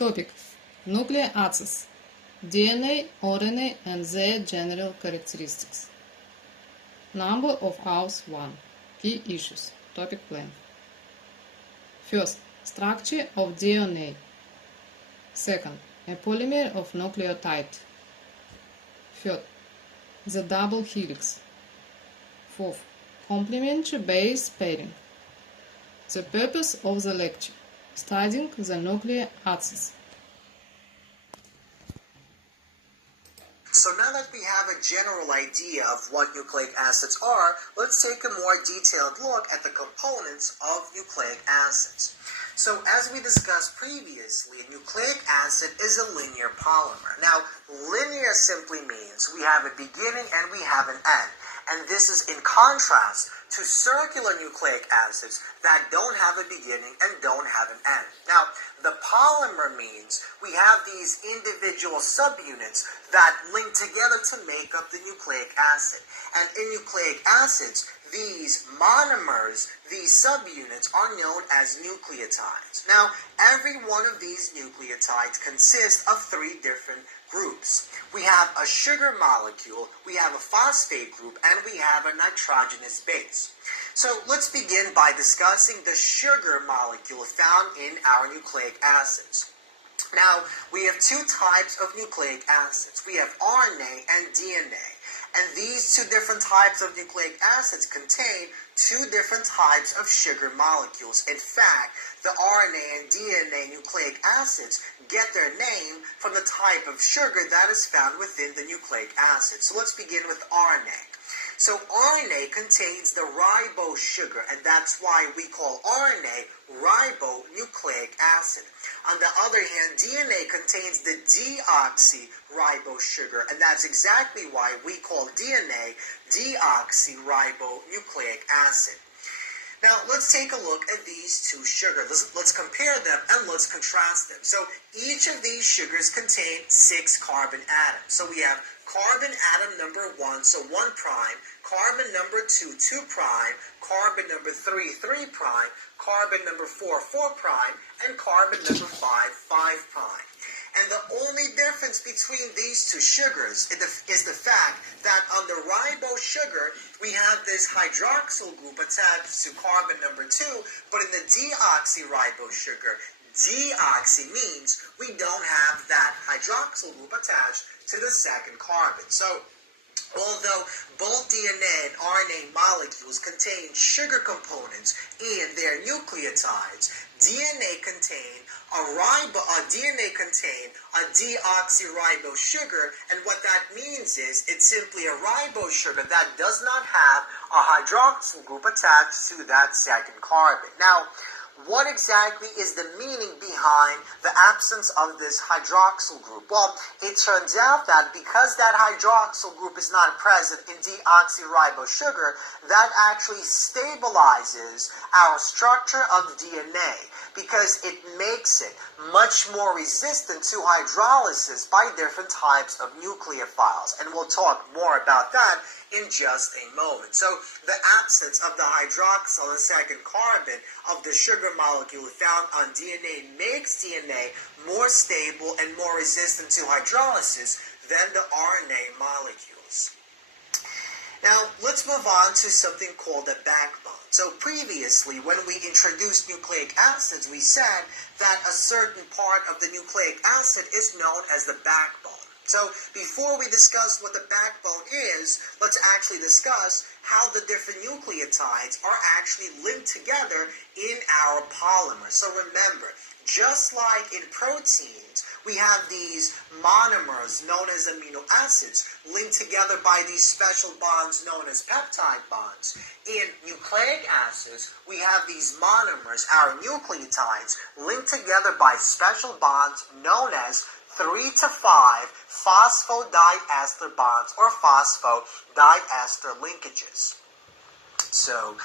Topic: Nucleic acids, DNA, RNA, and their general characteristics. Number of hours 1. Key issues. Topic plan. First, structure of DNA. Second, a polymer of nucleotide. Third, the double helix. Fourth, complementary base pairing. The purpose of the lecture: studying the nucleic acids. So now that we have a general idea of what nucleic acids are, let's take a more detailed look at the components of nucleic acids. So as we discussed previously, a nucleic acid is a linear polymer. Now, linear simply means we have a beginning and we have an end. And this is in contrast to circular nucleic acids that don't have a beginning and don't have an end. Now, the polymer means we have these individual subunits that link together to make up the nucleic acid. And in nucleic acids, these monomers, these subunits, are known as nucleotides. Now, every one of these nucleotides consists of 3 different groups. We have a sugar molecule, we have a phosphate group, and we have a nitrogenous base. So let's begin by discussing the sugar molecule found in our nucleic acids. Now, we have 2 types of nucleic acids. We have RNA and DNA. And these 2 different types of nucleic acids contain 2 different types of sugar molecules. In fact, the RNA and DNA nucleic acids get their name from the type of sugar that is found within the nucleic acid. So let's begin with RNA. So RNA contains the ribose sugar, and that's why we call RNA ribonucleic acid. On the other hand, DNA contains the deoxyribose sugar, and that's exactly why we call DNA deoxyribonucleic acid. Now, let's take a look at these 2 sugars. Let's compare them and let's contrast them. So, each of these sugars contain 6 carbon atoms. So, we have carbon atom number 1, so 1 prime, carbon number 2, 2 prime, carbon number 3, 3 prime, carbon number 4, 4 prime, and carbon number 5, 5 prime. And the only difference between these 2 sugars is the fact that on the ribose sugar, we have this hydroxyl group attached to carbon number 2, but in the deoxyribose sugar, deoxy means we don't have that hydroxyl group attached to the second carbon. So, although both DNA and RNA molecules contain sugar components in their nucleotides, DNA contain a deoxyribose sugar, and what that means is it's simply a ribose sugar that does not have a hydroxyl group attached to that second carbon. Now, what exactly is the meaning behind the absence of this hydroxyl group? Well, it turns out that because that hydroxyl group is not present in deoxyribose sugar, that actually stabilizes our structure of DNA because it makes it much more resistant to hydrolysis by different types of nucleophiles. And we'll talk more about that in just a moment. So the absence of the hydroxyl and second carbon of the sugar molecule found on DNA makes DNA more stable and more resistant to hydrolysis than the RNA molecules. Now, let's move on to something called a backbone. So previously, when we introduced nucleic acids, we said that a certain part of the nucleic acid is known as the backbone. So before we discuss what the backbone is, let's actually discuss how the different nucleotides are actually linked together in our polymer. So remember, just like in proteins, we have these monomers known as amino acids linked together by these special bonds known as peptide bonds. In nucleic acids, we have these monomers, our nucleotides, linked together by special bonds known as 3 to 5 phosphodiester bonds or phosphodiester linkages. So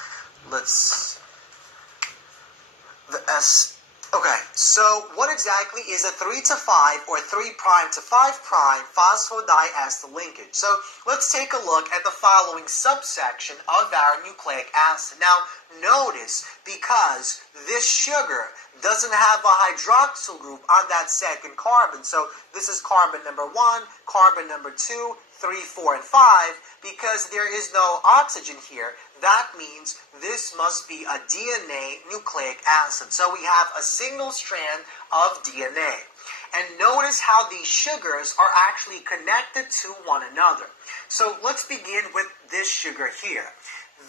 Okay, so what exactly is a 3 to 5 or 3 prime to 5 prime phosphodiester linkage? So let's take a look at the following subsection of our nucleic acid. Now, notice, because this sugar doesn't have a hydroxyl group on that second carbon, so this is carbon number 1, carbon number 2, 3, 4, and 5, because there is no oxygen here, that means this must be a DNA nucleic acid. So we have a single strand of DNA. And notice how these sugars are actually connected to one another. So let's begin with this sugar here.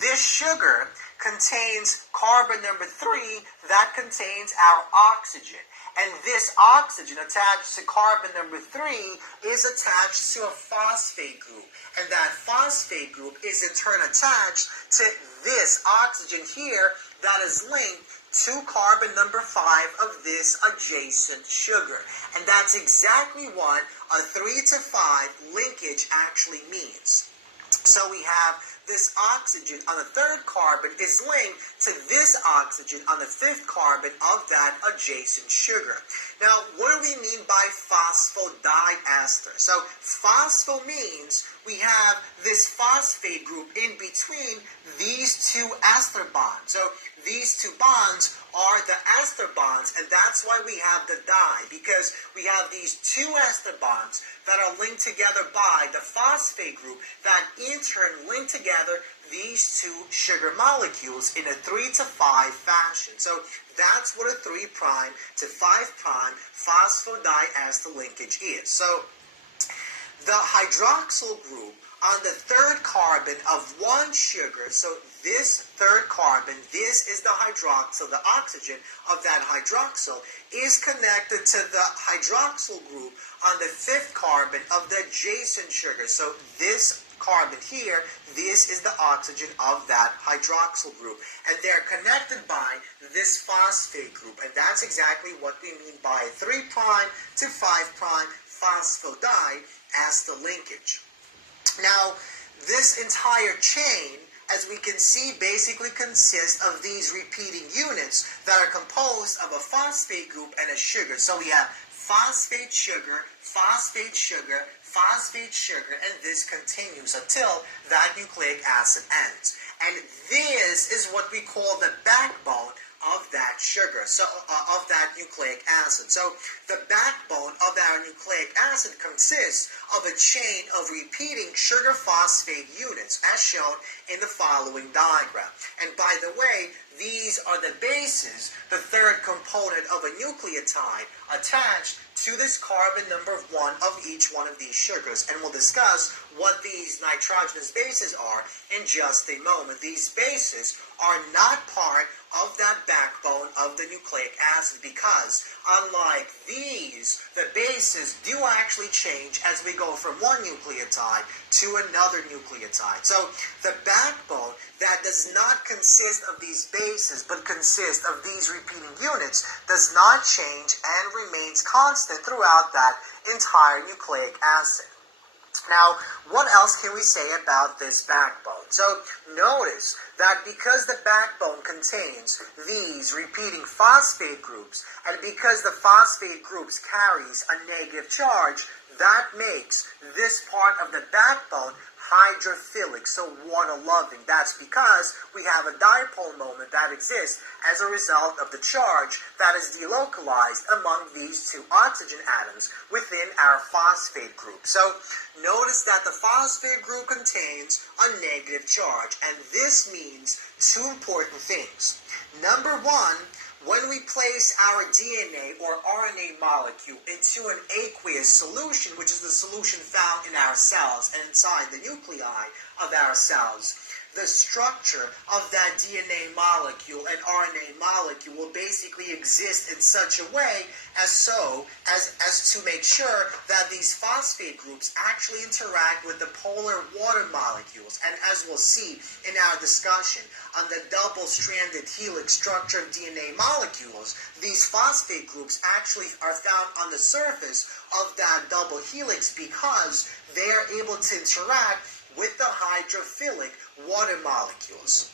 This sugar contains carbon number 3 that contains our oxygen. And this oxygen attached to carbon number 3 is attached to a phosphate group. And that phosphate group is in turn attached to this oxygen here that is linked to carbon number 5 of this adjacent sugar. And that's exactly what a 3 to 5 linkage actually means. So we have this oxygen on the third carbon is linked to this oxygen on the fifth carbon of that adjacent sugar. Now, what do we mean by phosphodiester? So, phospho means we have this phosphate group in between these two ester bonds. So, these two bonds are the ester bonds, and that's why we have the di, because we have these two ester bonds that are linked together by the phosphate group that in turn link together these two sugar molecules in a 3 to 5 fashion. So that's what a 3' to 5' phosphodiester linkage is. So the hydroxyl group on the third carbon of one sugar, so this third carbon, this is the hydroxyl, the oxygen of that hydroxyl, is connected to the hydroxyl group on the fifth carbon of the adjacent sugar. So this carbon here, this is the oxygen of that hydroxyl group. And they're connected by this phosphate group. And that's exactly what we mean by 3' to 5' phosphodiester linkage. Now, this entire chain, as we can see, basically consists of these repeating units that are composed of a phosphate group and a sugar. So we have phosphate sugar, phosphate sugar, phosphate sugar, and this continues until that nucleic acid ends. And this is what we call the backbone of that sugar, so of that nucleic acid. So the backbone of our nucleic acid consists of a chain of repeating sugar phosphate units, as shown in the following diagram. And by the way, these are the bases, the third component of a nucleotide attached to this carbon number 1 of each one of these sugars. And we'll discuss what these nitrogenous bases are in just a moment. These bases are not part of that backbone of the nucleic acid because, unlike these, the bases do actually change as we go from one nucleotide to another nucleotide. So the backbone that does not consist of these bases but consists of these repeating units does not change and remains constant throughout that entire nucleic acid. Now, what else can we say about this backbone? So, notice that because the backbone contains these repeating phosphate groups, and because the phosphate groups carries a negative charge, that makes this part of the backbone hydrophilic, so water-loving. That's because we have a dipole moment that exists as a result of the charge that is delocalized among these two oxygen atoms within our phosphate group. So notice that the phosphate group contains a negative charge, and this means two important things. Number one, when we place our DNA or RNA molecule into an aqueous solution, which is the solution found in our cells and inside the nuclei of our cells, the structure of that DNA molecule and RNA molecule will basically exist in such a way as to make sure that these phosphate groups actually interact with the polar water molecules. And as we'll see in our discussion on the double-stranded helix structure of DNA molecules, these phosphate groups actually are found on the surface of that double helix because they are able to interact with the hydrophilic water molecules.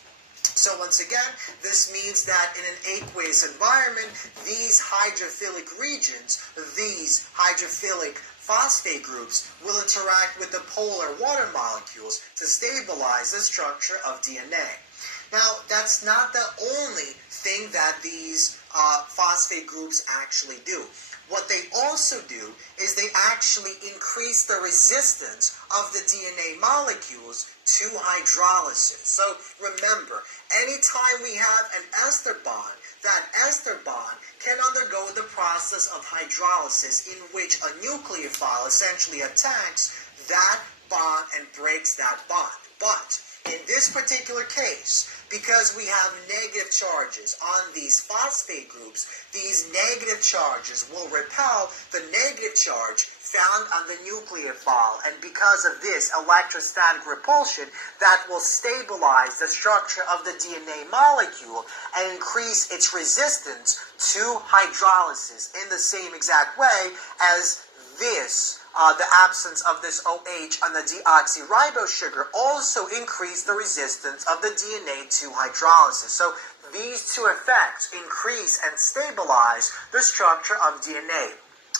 So once again, this means that in an aqueous environment, these hydrophilic regions, these hydrophilic phosphate groups will interact with the polar water molecules to stabilize the structure of DNA. Now, that's not the only thing that these phosphate groups actually do. What they also do is they actually increase the resistance of the DNA molecules to hydrolysis. So remember, anytime we have an ester bond, that ester bond can undergo the process of hydrolysis in which a nucleophile essentially attacks that bond and breaks that bond. But in this particular case, because we have negative charges on these phosphate groups, these negative charges will repel the negative charge found on the nucleophile, and because of this electrostatic repulsion, that will stabilize the structure of the DNA molecule and increase its resistance to hydrolysis in the same exact way as this. The absence of this OH on the deoxyribose sugar also increase the resistance of the DNA to hydrolysis. So these two effects increase and stabilize the structure of DNA.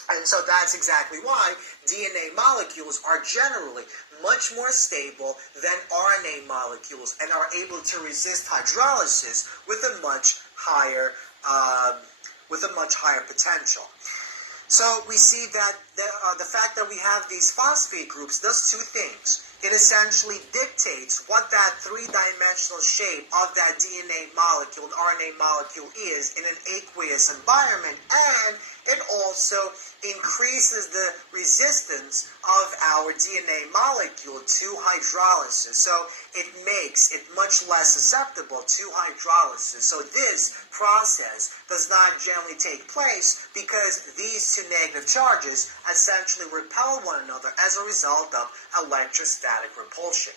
And so that's exactly why DNA molecules are generally much more stable than RNA molecules and are able to resist hydrolysis with a much higher potential. So we see that the fact that we have these phosphate groups does two things. It essentially dictates what that three-dimensional shape of that DNA molecule, RNA molecule is in an aqueous environment, and it also increases the resistance of our DNA molecule to hydrolysis. So it makes it much less susceptible to hydrolysis. So this process does not generally take place because these two negative charges essentially repel one another as a result of electrostatic repulsion.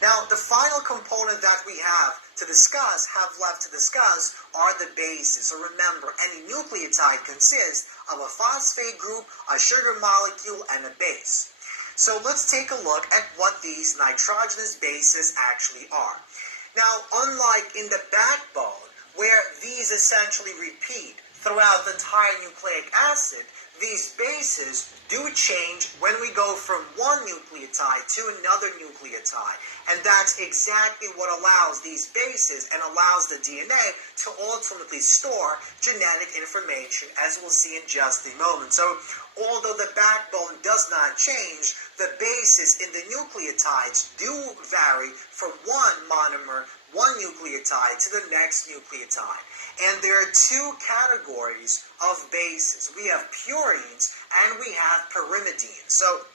Now, the final component that we have left to discuss, are the bases. So remember, any nucleotide consists of a phosphate group, a sugar molecule, and a base. So let's take a look at what these nitrogenous bases actually are. Now, unlike in the backbone, where these essentially repeat throughout the entire nucleic acid, these bases do change when we go from one nucleotide to another nucleotide. And that's exactly what allows these bases and allows the DNA to ultimately store genetic information, as we'll see in just a moment. So although the backbone does not change, the bases in the nucleotides do vary from one monomer, one nucleotide, to the next nucleotide. And there are two categories of bases. We have purines and we have pyrimidines. So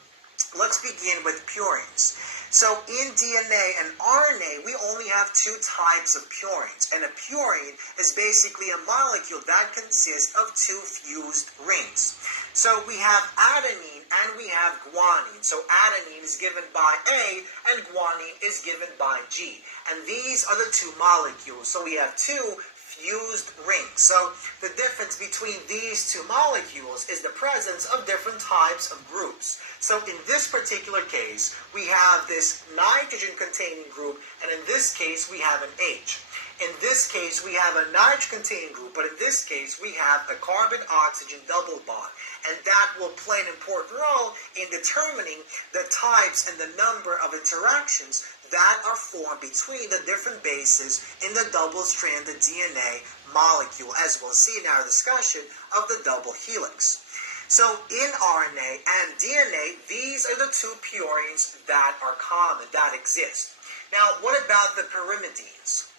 let's begin with purines. So in DNA and RNA, we only have two types of purines. And a purine is basically a molecule that consists of two fused rings. So we have adenine and we have guanine. So adenine is given by A and guanine is given by G. And these are the two molecules. So we have two fused rings. So the difference between these two molecules is the presence of different types of groups. So in this particular case, we have this nitrogen-containing group, and in this case, we have an H. In this case, we have a nitrogen-containing group, but in this case, we have a carbon-oxygen double bond. And that will play an important role in determining the types and the number of interactions that are formed between the different bases in the double-stranded DNA molecule, as we'll see in our discussion of the double helix. So in RNA and DNA, these are the two purines that are common, that exist. Now, what about the pyrimidines?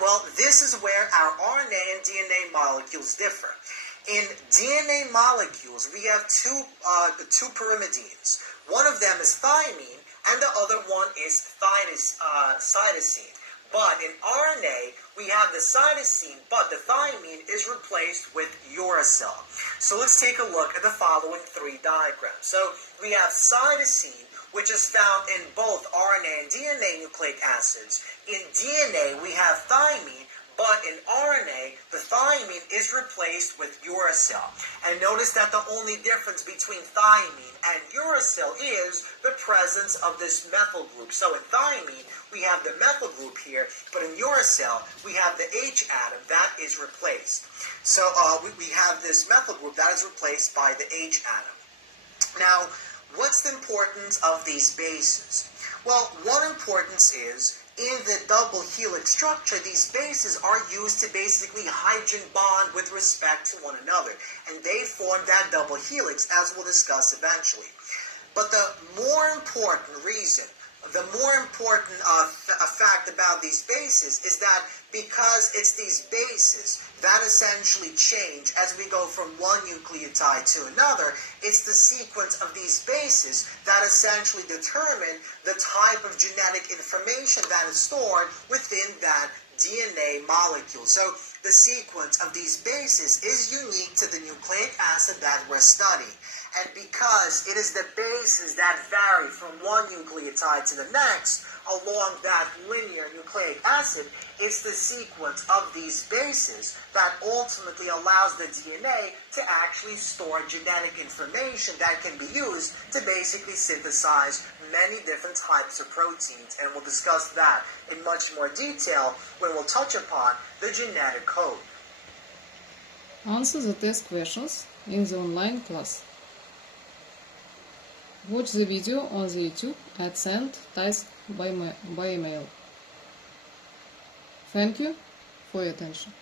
Well, this is where our RNA and DNA molecules differ. In DNA molecules, we have two pyrimidines. One of them is thymine, and the other one is cytosine. But in RNA, we have the cytosine, but the thymine is replaced with uracil. So let's take a look at the following three diagrams. So we have cytosine, which is found in both RNA and DNA nucleic acids. In DNA, we have thymine, but in RNA, the thymine is replaced with uracil. And notice that the only difference between thymine and uracil is the presence of this methyl group. So in thymine, we have the methyl group here, but in uracil, we have the H atom that is replaced. So we have this methyl group that is replaced by the H atom. Now, what's the importance of these bases? Well, one importance is, in the double helix structure, these bases are used to basically hydrogen bond with respect to one another, and they form that double helix, as we'll discuss eventually. But the more important reason, the more important fact about these bases is that because it's these bases that essentially change as we go from one nucleotide to another, it's the sequence of these bases that essentially determine the type of genetic information that is stored within that DNA molecule. So the sequence of these bases is unique to the nucleic acid that we're studying. And because it is the bases that vary from one nucleotide to the next along that linear nucleic acid, it's the sequence of these bases that ultimately allows the DNA to actually store genetic information that can be used to basically synthesize many different types of proteins. And we'll discuss that in much more detail when we'll touch upon the genetic code. Answer the test questions in the online class. Watch the video on the YouTube and send task by email. Thank you for your attention.